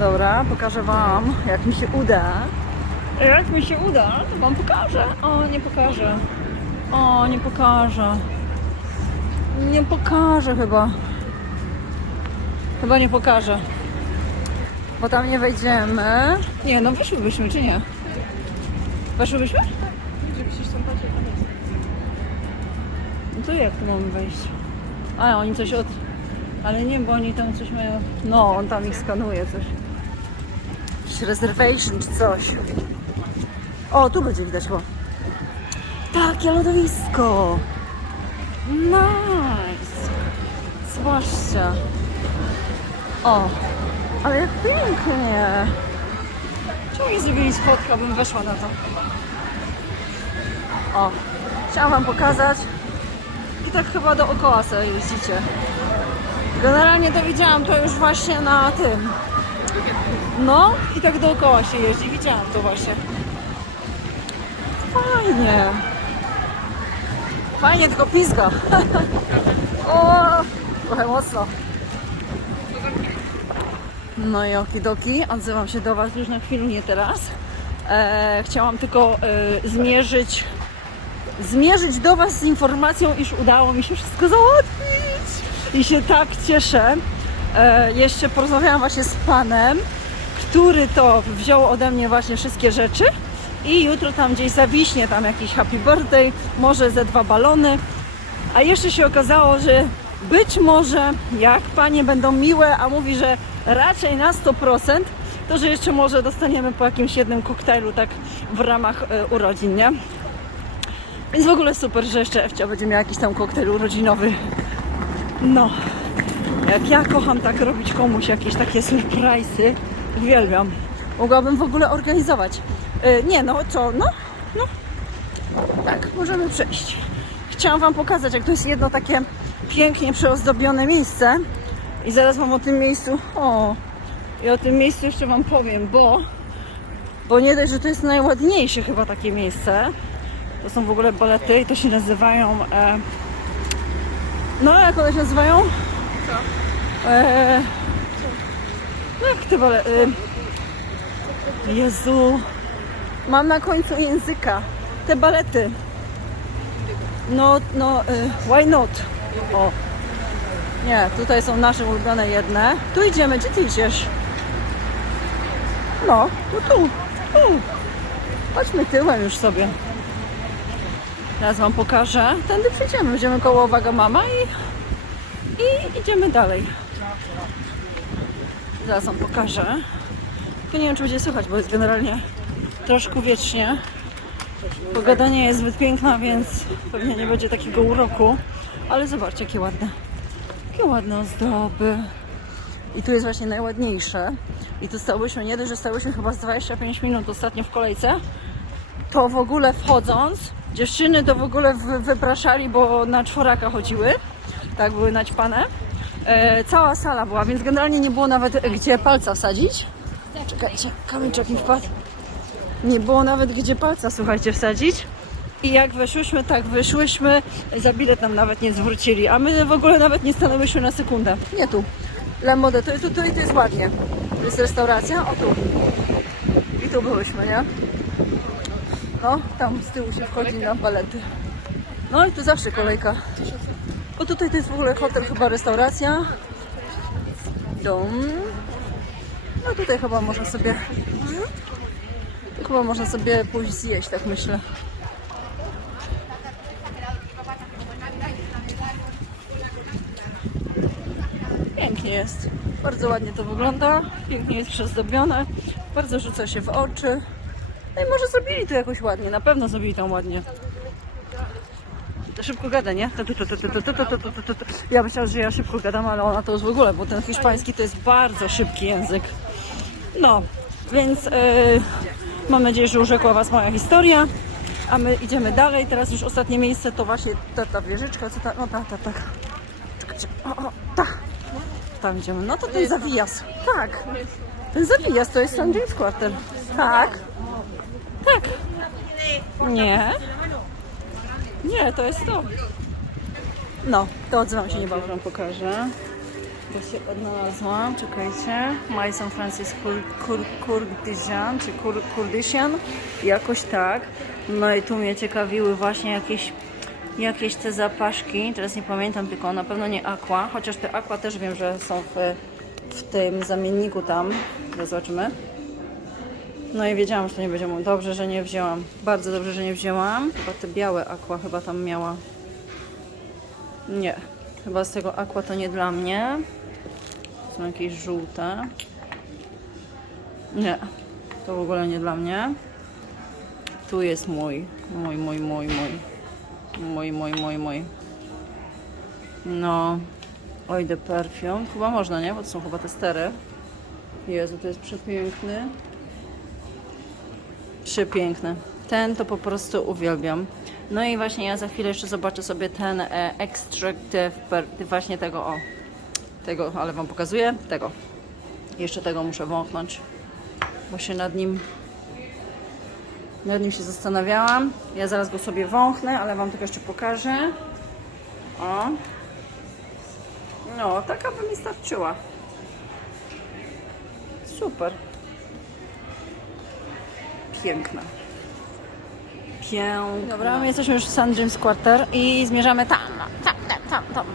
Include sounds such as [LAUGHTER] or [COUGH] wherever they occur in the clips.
Dobra, pokażę Wam, jak mi się uda. Jak mi się uda, to Wam pokażę. O, nie pokażę. O, nie pokażę. Nie pokażę chyba. Chyba nie pokażę. Bo tam nie wejdziemy. Nie, no wyszłybyśmy, czy nie? Weszłybyśmy? No to jak tu mamy wejść? A, oni coś od... Ale nie, bo oni tam coś mają... No, on tam ich skanuje coś. Jakiś reservation czy coś. O, tu będzie widać chyba. Takie lodowisko. Nice. Zobaczcie. O, ale jak pięknie. Czemu nie zrobili schodka, bym weszła na to. O, chciałam wam pokazać. I tak chyba dookoła sobie jeździcie. Generalnie to widziałam to już właśnie na tym. No i tak dookoła się jeździ. Widziałam to właśnie. Fajnie. Fajnie, tylko pizga. [LAUGHS] o, trochę mocno. No i okidoki, odzywam się do Was już na chwilę, nie teraz. E, chciałam tylko e, zmierzyć, zmierzyć do Was z informacją, iż udało mi się wszystko załatwić. I się tak cieszę. E, jeszcze porozmawiałam właśnie z Panem, który to wziął ode mnie właśnie wszystkie rzeczy i jutro tam gdzieś zawiśnie tam jakiś happy birthday, może ze dwa balony. A jeszcze się okazało, że być może jak panie będą miłe, a mówi, że raczej na 100%, to że jeszcze może dostaniemy po jakimś jednym koktajlu tak w ramach e, urodzin, nie? Więc w ogóle super, że jeszcze Ewcia będzie miała jakiś tam koktajl urodzinowy. No, jak ja kocham tak robić komuś jakieś takie surprise'y, uwielbiam. Mogłabym w ogóle organizować. E, nie, no co, no, no, tak, możemy przejść. Chciałam Wam pokazać, jak to jest jedno takie pięknie przeozdobione miejsce. I zaraz Wam o tym miejscu, o, i o tym miejscu jeszcze Wam powiem, bo, bo nie dość, że to jest najładniejsze chyba takie miejsce. To są w ogóle balety i to się nazywają, e, no jak one się nazywają? Co? E, no jak te balety? Jezu, mam na końcu języka. Te balety. No, no, y, why not? O. Nie, tutaj są nasze ulubione jedne. Tu idziemy, gdzie ty idziesz? No, no tu, tu. Chodźmy tyłem już sobie. Teraz wam pokażę. Tędy przejdziemy. Będziemy koło Wagamama i, i idziemy dalej. Zaraz wam pokażę. Tu nie wiem, czy będzie słychać, bo jest generalnie troszkę wiecznie. Pogoda nie jest zbyt piękna, więc pewnie nie będzie takiego uroku. Ale zobaczcie, jakie ładne. Jakie ładne ozdoby. I tu jest właśnie najładniejsze. I tu stałyśmy, nie dość, że stałyśmy chyba z 25 minut ostatnio w kolejce, to w ogóle wchodząc, dziewczyny to w ogóle wy- wypraszali, bo na czworaka chodziły. Tak, były naćpane. E, cała sala była, więc generalnie nie było nawet gdzie palca wsadzić. Czekajcie, kamyczek mi wpadł. Nie było nawet gdzie palca, słuchajcie, wsadzić. I jak weszłyśmy, tak wyszłyśmy, za bilet nam nawet nie zwrócili, a my w ogóle nawet nie stanęłyśmy na sekundę. Nie tu. La Mode, to tu i to jest ładnie. To jest restauracja, o tu. I tu byłyśmy, nie? No, tam z tyłu się wchodzi na balety. No i tu zawsze kolejka. Bo tutaj to jest w ogóle hotel, chyba restauracja. Dom. No tutaj chyba można sobie chyba można sobie pójść zjeść, tak myślę. pięknie jest. Bardzo ładnie to wygląda, pięknie jest przezdobione, bardzo rzuca się w oczy. No i może zrobili to jakoś ładnie, na pewno zrobili to ładnie. To szybko gada, nie? Ja myślałam, że ja szybko gadam, ale ona to już w ogóle, bo ten hiszpański to jest bardzo szybki język. No, więc yy, mam nadzieję, że urzekła Was moja historia. A my idziemy dalej. Teraz już ostatnie miejsce to właśnie ta, ta wieżyczka, co ta, no ta, ta, ta. O, o. Tam idziemy. No to ten zawijas. Tak. Ten zawijas to jest St. James Quarter. Tak. Tak. Nie. Nie, to jest to. No, to odzywam się niebawem. Wam pokażę. Bo się odnalazłam, czekajcie. Maison Francis Kur, Kur, Kurdyshan, czy Kur, Kurdyshan, jakoś tak. No i tu mnie ciekawiły właśnie jakieś, jakieś te zapaszki, teraz nie pamiętam tylko, na pewno nie aqua, chociaż te aqua też wiem, że są w, w tym zamienniku tam. Zobaczymy. No i wiedziałam, że to nie będzie mój. Dobrze, że nie wzięłam. Bardzo dobrze, że nie wzięłam. Chyba te białe aqua chyba tam miała. Nie. Chyba z tego aqua to nie dla mnie. Są jakieś żółte. Nie. To w ogóle nie dla mnie. Tu jest mój. Mój, mój, mój, mój. Mój, mój, mój, mój. No. Oj, de perfume. Chyba można, nie? Bo to są chyba testery. Jezu, to jest przepiękny. Przepiękny. Ten to po prostu uwielbiam. No i właśnie ja za chwilę jeszcze zobaczę sobie ten e, extract e, per- właśnie tego o. Tego, ale wam pokazuję. Tego. Jeszcze tego muszę wąchnąć. Bo się nad nim nad nim się zastanawiałam. Ja zaraz go sobie wąchnę, ale wam tylko jeszcze pokażę. O. No, taka by mi starczyła. Super. Piękna. Piękna. Dobra, my jesteśmy już w St. James Quarter i zmierzamy tam, tam, tam, tam, tam.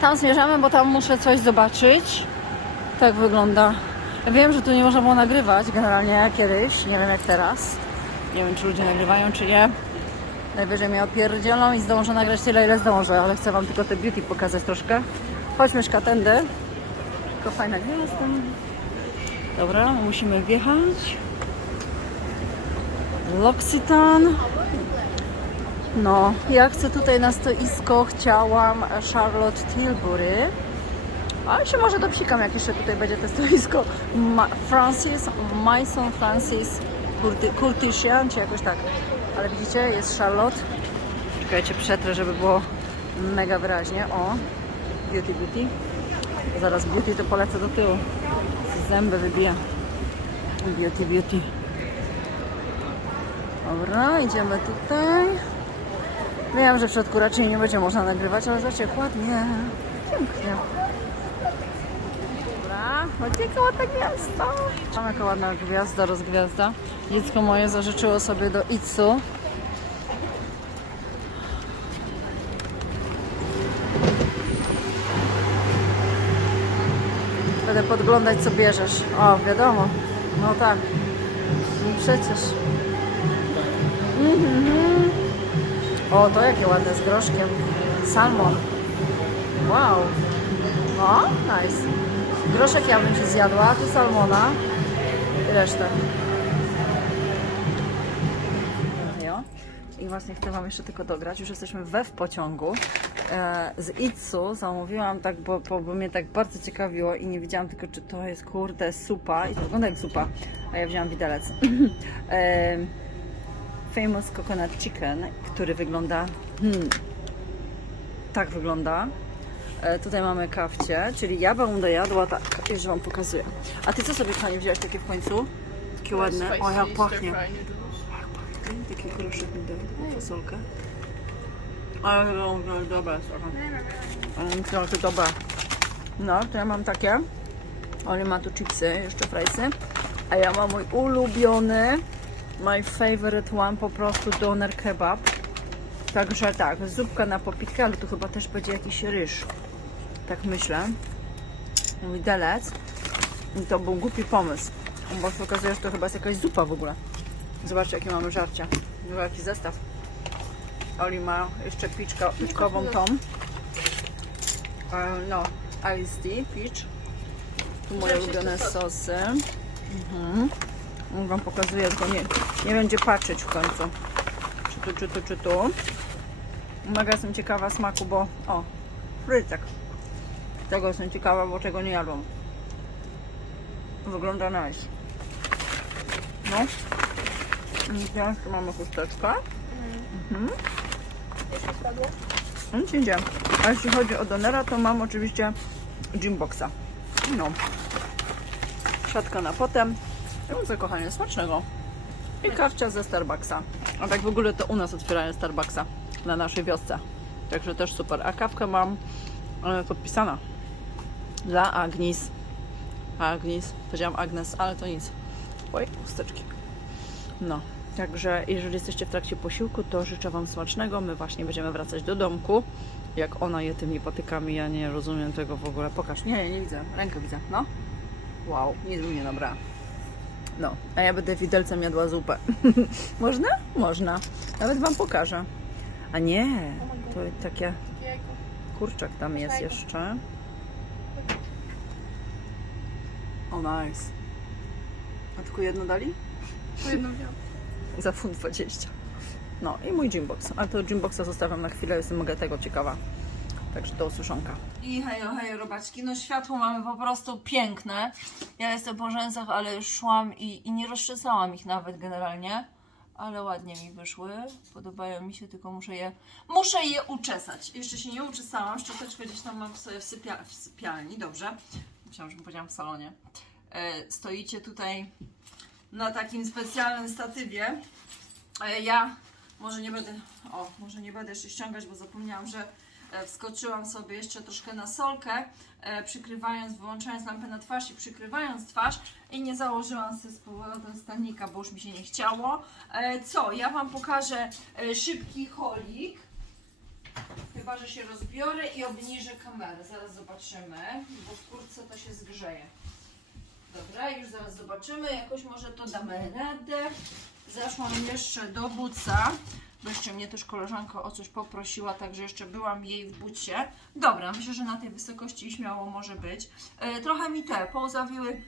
Tam zmierzamy, bo tam muszę coś zobaczyć. Tak wygląda. Ja wiem, że tu nie można było nagrywać generalnie kiedyś, nie wiem jak teraz. Nie wiem, czy ludzie nagrywają, czy nie. Najwyżej mnie opierdzielą i zdążę nagrać tyle, ile zdążę, ale chcę Wam tylko te beauty pokazać troszkę. Chodźmy szka tędy. Tylko fajna gwiazda. Dobra, musimy wjechać. L'Occitane. No, ja chcę tutaj na stoisko, chciałam Charlotte Tilbury. Ale się może dopsikam, jak jeszcze tutaj będzie to stoisko. Ma Francis, Mason Francis Curtisian, czy jakoś tak. Ale widzicie, jest Charlotte. Czekajcie, przetrę, żeby było mega wyraźnie. O, Beauty Beauty. Zaraz Beauty to polecę do tyłu. Zęby wybija. Beauty Beauty. Dobra, idziemy tutaj. Wiem, że w środku raczej nie będzie można nagrywać, ale zobaczcie, ładnie. Pięknie. Chodźcie, jaka ładna gwiazda. Mam jaka ładna gwiazda, rozgwiazda. Dziecko moje zażyczyło sobie do Itsu. Będę podglądać, co bierzesz. O, wiadomo. No tak. No przecież. Mhm. O, to jakie ładne z groszkiem. Salmon. Wow. No, nice. Groszek ja bym ci zjadła, tu salmona i resztę. I właśnie chcę Wam jeszcze tylko dograć. Już jesteśmy we w pociągu. E, z Itsu zamówiłam tak, bo, bo, bo mnie tak bardzo ciekawiło i nie wiedziałam tylko, czy to jest kurde supa. I to wygląda jak supa, a ja wzięłam widelec. [CLEARS THROAT] e, famous coconut chicken, który wygląda hmm, tak wygląda. E, tutaj mamy kawcie, czyli ja bym dojadła tak, już Wam pokazuję. A Ty co sobie Pani wziąłeś takie w końcu? Takie ładne. O, jak pachnie. Taki groszek mi dał, taką fasolkę. Ale no, no, dobra trochę. Ale trochę dobra. No, to ja mam takie. Oli ma tu chipsy, jeszcze frajsy. A ja mam mój ulubiony, my favorite one, po prostu doner kebab. Także tak, zupka na popitkę, ale tu chyba też będzie jakiś ryż. Tak myślę. Widelec. I to był głupi pomysł. Bo się okazuje, że to chyba jest jakaś zupa w ogóle. Zobaczcie, jakie mamy żarcia. Jaki zestaw. Oli ma jeszcze piczka, piczkową tą. E, No, iced tea, peach. Tu moje ulubione sosy. Mhm. Wam pokazuję, tylko nie, nie będzie patrzeć w końcu. Czy tu, czy tu, czy tu. Mega jestem ciekawa smaku, bo... O, frytek. Tego jestem ciekawa, bo czego nie jadłam. Wygląda nice. No. I teraz tu mamy chusteczkę. Mhm. Nic nie idzie. A jeśli chodzi o donera, to mam oczywiście gymboxa. No. Siatka na potem. I co kochanie, smacznego. I kawcia ze Starbucksa. A tak w ogóle to u nas otwierają Starbucksa na naszej wiosce. Także też super. A kawkę mam e, podpisana dla Agnis. Agnis, powiedziałam Agnes, ale to nic. Oj, chusteczki. No, także jeżeli jesteście w trakcie posiłku, to życzę Wam smacznego. My właśnie będziemy wracać do domku. Jak ona je tymi patykami, ja nie rozumiem tego w ogóle. Pokaż. Nie, nie widzę. Rękę widzę. No. Wow, nic mi nie nabrała. No, a ja będę widelcem jadła zupę. [LAUGHS] Można? Można. Nawet Wam pokażę. A nie, to takie kurczak tam jest jeszcze. O, nice. A tylko jedno dali? Po jedną wziąłem. Za funt 20. No i mój gymbox. A to gymboxa zostawiam na chwilę, jestem mega tego ciekawa. Także do usłyszonka. I hejo, hejo robaczki. No światło mamy po prostu piękne. Ja jestem po rzęsach, ale szłam i, i nie rozczesałam ich nawet generalnie. Ale ładnie mi wyszły. Podobają mi się, tylko muszę je, muszę je uczesać. Jeszcze się nie uczesałam. Szczoteczkę gdzieś tam mam sobie w, sypia, w sypialni. Dobrze. Myślałam, że powiedziałam w salonie. E, stoicie tutaj na takim specjalnym statywie. E, Ja może nie będę, o, może nie będę jeszcze ściągać, bo zapomniałam, że e, wskoczyłam sobie jeszcze troszkę na solkę, przykrywając, wyłączając lampę na twarz i przykrywając twarz i nie założyłam sobie z powrotem stanika, bo już mi się nie chciało. Co? Ja Wam pokażę szybki holik. Chyba, że się rozbiorę i obniżę kamerę. Zaraz zobaczymy, bo w kurtce to się zgrzeje. Dobra, już zaraz zobaczymy. Jakoś może to damy radę. Zaszłam jeszcze do buca, bo jeszcze mnie też koleżanka o coś poprosiła, także jeszcze byłam jej w bucie. Dobra, myślę, że na tej wysokości śmiało może być. E, trochę mi te połzawiły,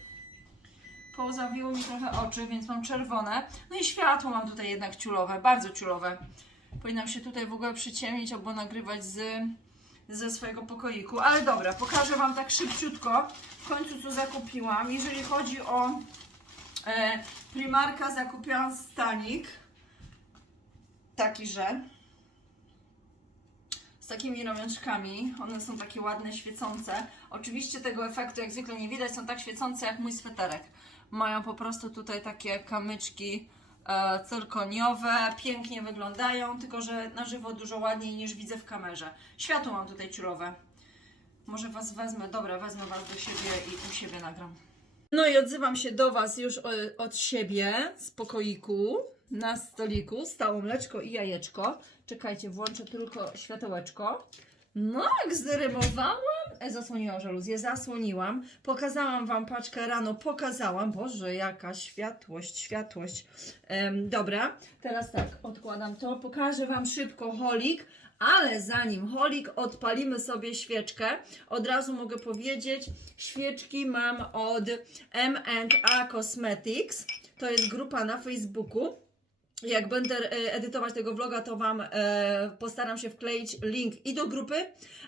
połzawiły mi trochę oczy, więc mam czerwone. No i światło mam tutaj jednak ciulowe, bardzo ciulowe. Powinnam się tutaj w ogóle przyciemnić albo nagrywać z, ze swojego pokoiku. Ale dobra, pokażę Wam tak szybciutko w końcu co zakupiłam. Jeżeli chodzi o e, Primarka, zakupiłam stanik. Taki, że z takimi ramionczkami. One są takie ładne, świecące. Oczywiście tego efektu jak zwykle nie widać, są tak świecące jak mój sweterek. Mają po prostu tutaj takie kamyczki cyrkoniowe, pięknie wyglądają, tylko że na żywo dużo ładniej niż widzę w kamerze. Światło mam tutaj ciulowe. Może Was wezmę, dobra, wezmę Was do siebie i u siebie nagram. No i odzywam się do Was już o, od siebie z pokoiku. Na stoliku stało mleczko i jajeczko. Czekajcie, włączę tylko światełeczko. No, jak zrymowałam, e, zasłoniłam żaluzję, zasłoniłam, pokazałam Wam paczkę rano, pokazałam, Boże, jaka światłość, światłość. Dobra, teraz tak, odkładam to, pokażę Wam szybko holik, ale zanim holik, odpalimy sobie świeczkę. Od razu mogę powiedzieć, świeczki mam od M&A Cosmetics, to jest grupa na Facebooku. Jak będę e, edytować tego vloga, to Wam e, postaram się wkleić link i do grupy.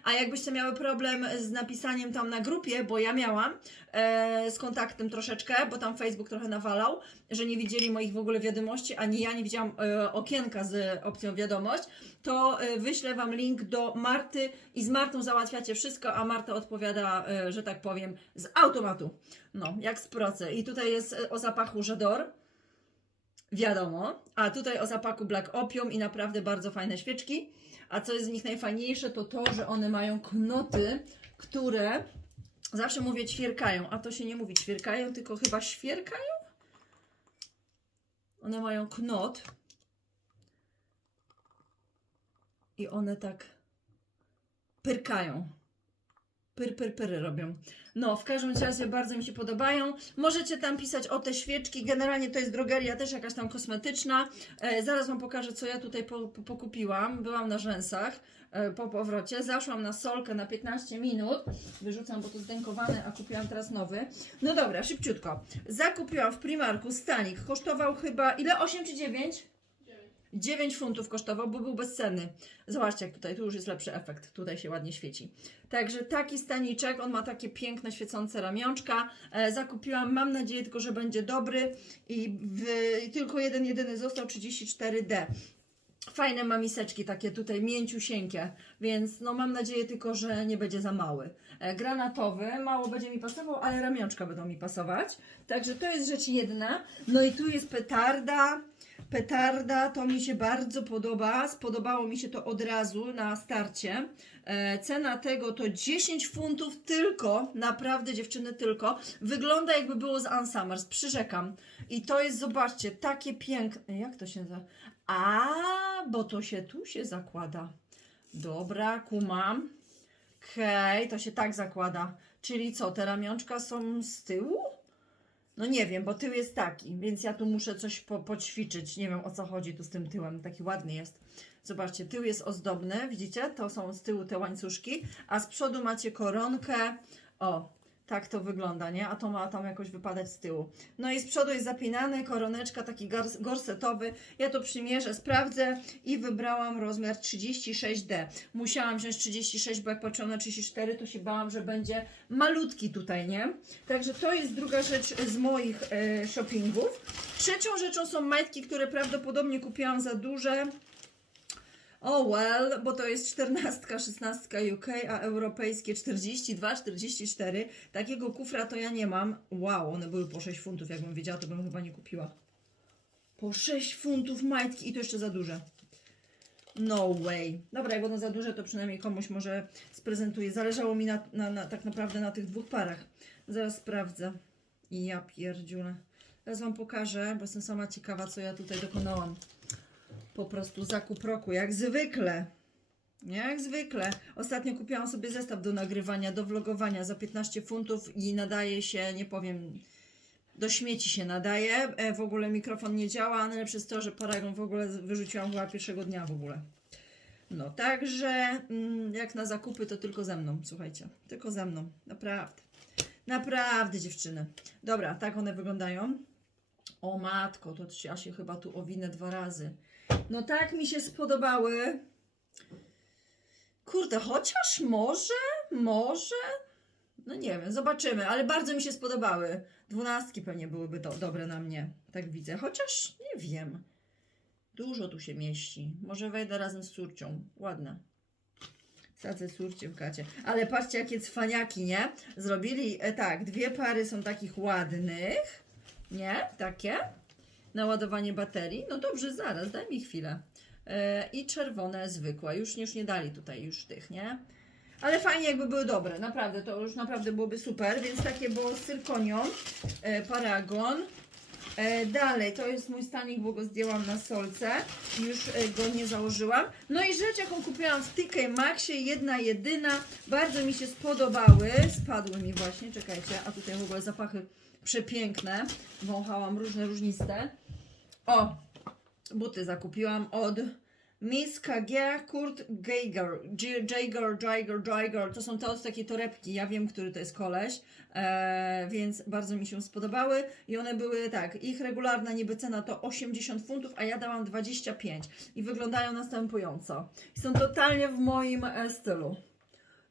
A jakbyście miały problem z napisaniem tam na grupie, bo ja miałam e, z kontaktem troszeczkę, bo tam Facebook trochę nawalał, że nie widzieli moich w ogóle wiadomości, ani ja nie widziałam okienka z opcją wiadomość, to wyślę Wam link do Marty i z Martą załatwiacie wszystko, a Marta odpowiada, że tak powiem, z automatu. No, jak z procy. I tutaj jest o zapachu Żador. Wiadomo. A tutaj o zapaku Black Opium i naprawdę bardzo fajne świeczki. A co jest z nich najfajniejsze, to to, że one mają knoty, które zawsze mówię ćwierkają, a to się nie mówi ćwierkają, tylko chyba świerkają. One mają knot i one tak pyrkają. Pyr, pyr, pyry robią. No, w każdym razie bardzo mi się podobają. Możecie tam pisać o te świeczki. Generalnie to jest drogeria też jakaś tam kosmetyczna. E, zaraz Wam pokażę, co ja tutaj po, po, pokupiłam. Byłam na rzęsach e, po powrocie. Zaszłam na solkę na 15 minut. Wyrzucam, bo to zdękowane, a kupiłam teraz nowy. No dobra, szybciutko. Zakupiłam w Primarku stanik. Kosztował chyba ile? 8 czy 9? 9 funtów kosztował, bo był bezcenny. Zobaczcie, jak tutaj, tu już jest lepszy efekt. Tutaj się ładnie świeci. Także taki staniczek, on ma takie piękne, świecące ramionczka. E, zakupiłam, mam nadzieję tylko, że będzie dobry. I w, tylko jeden, jedyny został 34D. Fajne ma miseczki takie tutaj mięciusieńkie, więc no mam nadzieję tylko, że nie będzie za mały. E, granatowy, mało będzie mi pasował, ale ramionczka będą mi pasować. Także to jest rzecz jedna. No i tu jest petarda. Petarda to mi się bardzo podoba. Spodobało mi się to od razu na starcie. E, cena tego to 10 funtów tylko, naprawdę dziewczyny tylko. Wygląda jakby było z Ansamers, przyrzekam. I to jest, zobaczcie, takie piękne. Jak to się. A, bo to się tu się zakłada. Dobra, kumam. Okej, to się tak zakłada. Czyli co, te ramionczka są z tyłu? No nie wiem, bo tył jest taki, więc ja tu muszę coś po, poćwiczyć. Nie wiem o co chodzi tu z tym tyłem, taki ładny jest. Zobaczcie, tył jest ozdobny, widzicie? To są z tyłu te łańcuszki, a z przodu macie koronkę. O, tak to wygląda, nie? A to ma tam jakoś wypadać z tyłu. No i z przodu jest zapinany, koroneczka, taki gors- gorsetowy. Ja to przymierzę, sprawdzę i wybrałam rozmiar 36D. Musiałam wziąć 36, bo jak patrzyłam na 34, to się bałam, że będzie malutki tutaj, nie? Także to jest druga rzecz z moich e, shoppingów. Trzecią rzeczą są majtki, które prawdopodobnie kupiłam za duże. Oh well, bo to jest 14, 16 UK, a europejskie 42, 44. Takiego kufra to ja nie mam. Wow, one były po 6 funtów. Jakbym wiedziała, to bym chyba nie kupiła. Po 6 funtów majtki i to jeszcze za duże. No way. Dobra, jak będą za duże, to przynajmniej komuś może sprezentuję. Zależało mi na, na, na, tak naprawdę na tych dwóch parach. Zaraz sprawdzę. I ja pierdziule. Teraz Wam pokażę, bo jestem sama ciekawa, co ja tutaj dokonałam po prostu zakup roku, jak zwykle. Jak zwykle. Ostatnio kupiłam sobie zestaw do nagrywania, do vlogowania za 15 funtów i nadaje się, nie powiem, do śmieci się nadaje. E, w ogóle mikrofon nie działa, a najlepsze jest to, że paragon w ogóle wyrzuciłam chyba pierwszego dnia w ogóle. No, także mm, jak na zakupy, to tylko ze mną, słuchajcie. Tylko ze mną, naprawdę. Naprawdę, dziewczyny. Dobra, tak one wyglądają. O matko, to ja się chyba tu owinę dwa razy. No tak mi się spodobały. Kurde, chociaż może, może. No nie wiem, zobaczymy, ale bardzo mi się spodobały. Dwunastki pewnie byłyby do, dobre na mnie, tak widzę. Chociaż nie wiem. Dużo tu się mieści. Może wejdę razem z córcią. Ładne. Sadzę córcie w kacie. Ale patrzcie, jakie cwaniaki, nie? Zrobili, e, tak, dwie pary są takich ładnych. Nie? Takie naładowanie baterii. No dobrze, zaraz, daj mi chwilę. E, I czerwone zwykłe. Już, już nie dali tutaj już tych, nie? Ale fajnie jakby były dobre, naprawdę, to już naprawdę byłoby super, więc takie było z cyrkonią, e, paragon. E, dalej, to jest mój stanik, bo go zdjęłam na solce, już go nie założyłam. No i rzecz, jaką kupiłam w TK Maxie, jedna jedyna, bardzo mi się spodobały, spadły mi właśnie, czekajcie, a tutaj w ogóle zapachy przepiękne, wąchałam różne, różniste. O, buty zakupiłam od Miss KG Kurt Geiger, Jager, Jager, Jager, to są te od takie torebki, ja wiem, który to jest koleś, e, więc bardzo mi się spodobały i one były tak, ich regularna niby cena to 80 funtów, a ja dałam 25 i wyglądają następująco. Są totalnie w moim e, stylu.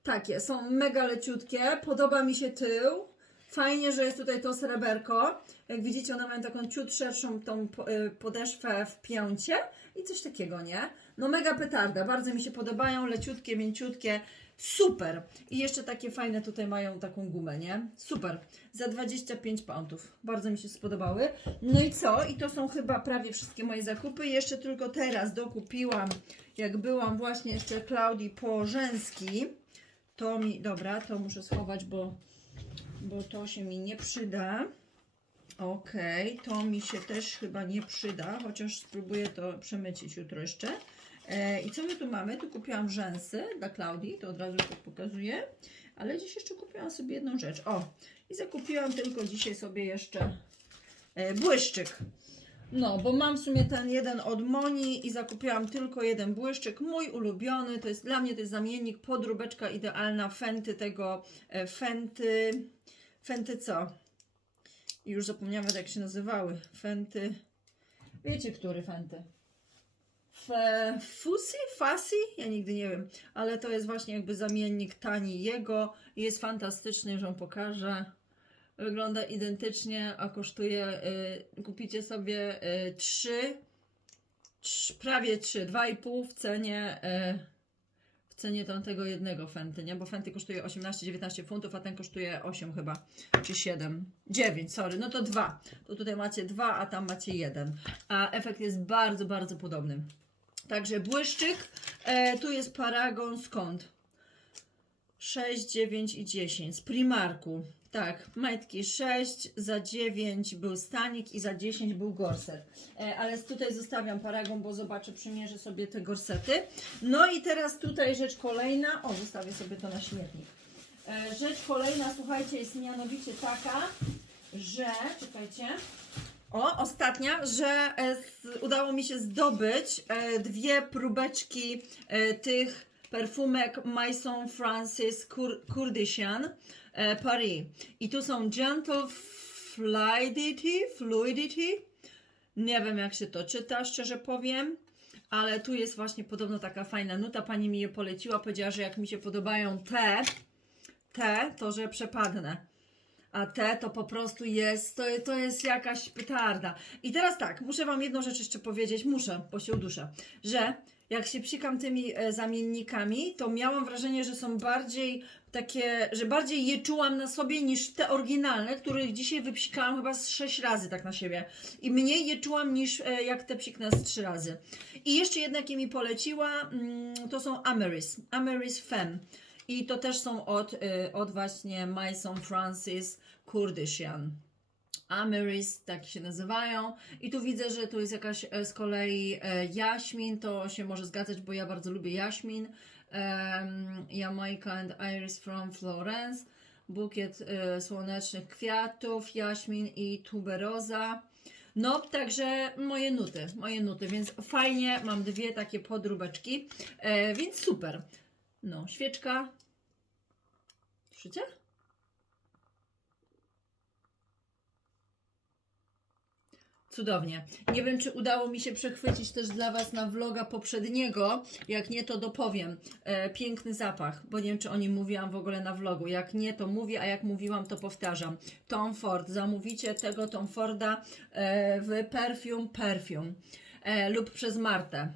Takie, są mega leciutkie, podoba mi się tył, Fajnie, że jest tutaj to sreberko. Jak widzicie, one mają taką ciut szerszą tą y, podeszwę w pięcie i coś takiego, nie? No mega petarda, bardzo mi się podobają, leciutkie, mięciutkie, super. I jeszcze takie fajne tutaj mają taką gumę, nie? Super. Za 25 poundów. Bardzo mi się spodobały. No i co? I to są chyba prawie wszystkie moje zakupy. Jeszcze tylko teraz dokupiłam, jak byłam właśnie jeszcze Klaudii Pożenski. To mi, dobra, to muszę schować, bo bo to się mi nie przyda. Okej, to mi się też chyba nie przyda, chociaż spróbuję to przemycić jutro jeszcze. E, I co my tu mamy? Tu kupiłam rzęsy dla Klaudii, to od razu tak pokazuję. Ale dziś jeszcze kupiłam sobie jedną rzecz. O, i zakupiłam tylko dzisiaj sobie jeszcze e, błyszczyk. No, bo mam w sumie ten jeden od Moni i zakupiłam tylko jeden błyszczyk, mój ulubiony, to jest dla mnie to jest zamiennik, podróbeczka idealna Fenty tego, e, Fenty, Fenty co? Już zapomniałam jak się nazywały, Fenty, wiecie który Fenty? Fe, Fusi? Fasi? Ja nigdy nie wiem, ale to jest właśnie jakby zamiennik tani jego i jest fantastyczny, już wam pokażę. Wygląda identycznie, a kosztuje, y, kupicie sobie y, 3, prawie 3, 2,5 w cenie, y, cenie tamtego jednego Fenty, nie? Bo Fenty kosztuje 18-19 funtów, a ten kosztuje 8 chyba, czy 7. 9, sorry, no to dwa. To tutaj macie dwa, a tam macie jeden. A efekt jest bardzo, bardzo podobny. Także błyszczyk, e, tu jest paragon skąd? 6, 9 i 10 z Primarku. Tak, majtki 6, za 9 był stanik i za 10 był gorset. E, ale tutaj zostawiam paragon, bo zobaczę, przymierzę sobie te gorsety. No i teraz tutaj rzecz kolejna. O, zostawię sobie to na śmietnik. E, rzecz kolejna, słuchajcie, jest mianowicie taka, że, czekajcie, o, ostatnia, że e, udało mi się zdobyć dwie próbeczki tych perfumek Maison Francis Kur Kurdishan e, Paris. I tu są Gentle Fluidity, Fluidity. Nie wiem jak się to czyta, szczerze powiem. Ale tu jest właśnie podobno taka fajna nuta. Pani mi je poleciła, powiedziała, że jak mi się podobają te, te, to że przepadnę. A te to po prostu jest, to, to jest jakaś petarda. I teraz tak, muszę Wam jedną rzecz jeszcze powiedzieć, muszę, bo się uduszę, że jak się psikam tymi e, zamiennikami, to miałam wrażenie, że są bardziej takie, że bardziej je czułam na sobie niż te oryginalne, których dzisiaj wypsikałam chyba z 6 razy tak na siebie. I mniej je czułam niż e, jak te psiknę z 3 razy. I jeszcze jedna, jakie mi poleciła, mm, to są Ameris, Ameris Femme. I to też są od, y, od właśnie Maison Francis Kurdishan. Ameris, tak się nazywają. I tu widzę, że tu jest jakaś e, z kolei e, jaśmin, to się może zgadzać, bo ja bardzo lubię jaśmin. Um, Jamaica and Iris from Florence. Bukiet e, słonecznych kwiatów, jaśmin i tuberoza. No, także moje nuty, moje nuty, więc fajnie, mam dwie takie podróbeczki, e, więc super. No, świeczka. Słyszycie? Cudownie. Nie wiem, czy udało mi się przechwycić też dla Was na vloga poprzedniego. Jak nie, to dopowiem. E, piękny zapach, bo nie wiem, czy o nim mówiłam w ogóle na vlogu. Jak nie, to mówię, a jak mówiłam, to powtarzam. Tom Ford. Zamówicie tego Tom Forda e, w Perfume Perfume e, lub przez Martę.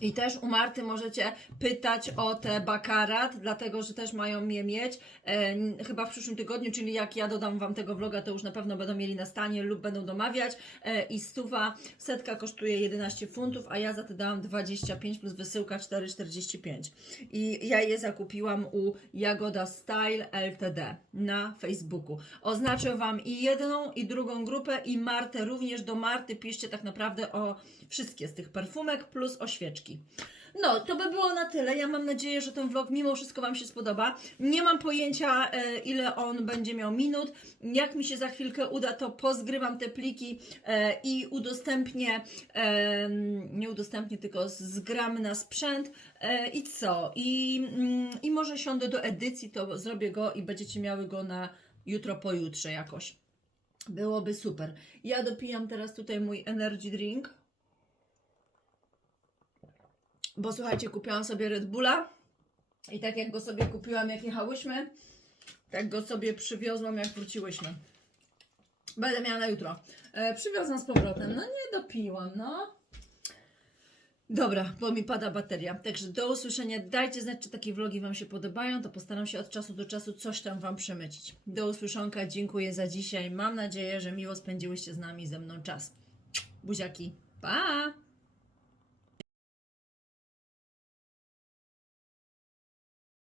I też u Marty możecie pytać o te bakarat, dlatego że też mają je mieć. E, chyba w przyszłym tygodniu, czyli jak ja dodam Wam tego vloga, to już na pewno będą mieli na stanie lub będą domawiać. E, I stuwa, setka kosztuje 11 funtów, a ja za to dałam 25 plus wysyłka 4,45. I ja je zakupiłam u Jagoda Style LTD na Facebooku. Oznaczę Wam i jedną, i drugą grupę, i Martę również. Do Marty piszcie tak naprawdę o wszystkie z tych perfumek plus o świeczki. No, to by było na tyle. Ja mam nadzieję, że ten vlog mimo wszystko Wam się spodoba. Nie mam pojęcia, e, ile on będzie miał minut. Jak mi się za chwilkę uda, to pozgrywam te pliki e, i udostępnię, e, nie udostępnię, tylko zgram na sprzęt. I co? I, mm, I może siądę do edycji, to zrobię go i będziecie miały go na jutro, pojutrze jakoś. Byłoby super. Ja dopijam teraz tutaj mój energy drink. Bo słuchajcie, kupiłam sobie Red Bulla i tak jak go sobie kupiłam, jak jechałyśmy, tak go sobie przywiozłam, jak wróciłyśmy. Będę miała na jutro. E, przywiozłam z powrotem. No nie dopiłam, no. Dobra, bo mi pada bateria. Także do usłyszenia. Dajcie znać, czy takie vlogi Wam się podobają, to postaram się od czasu do czasu coś tam Wam przemycić. Do usłyszonka, dziękuję za dzisiaj. Mam nadzieję, że miło spędziłyście z nami, ze mną czas. Buziaki, pa!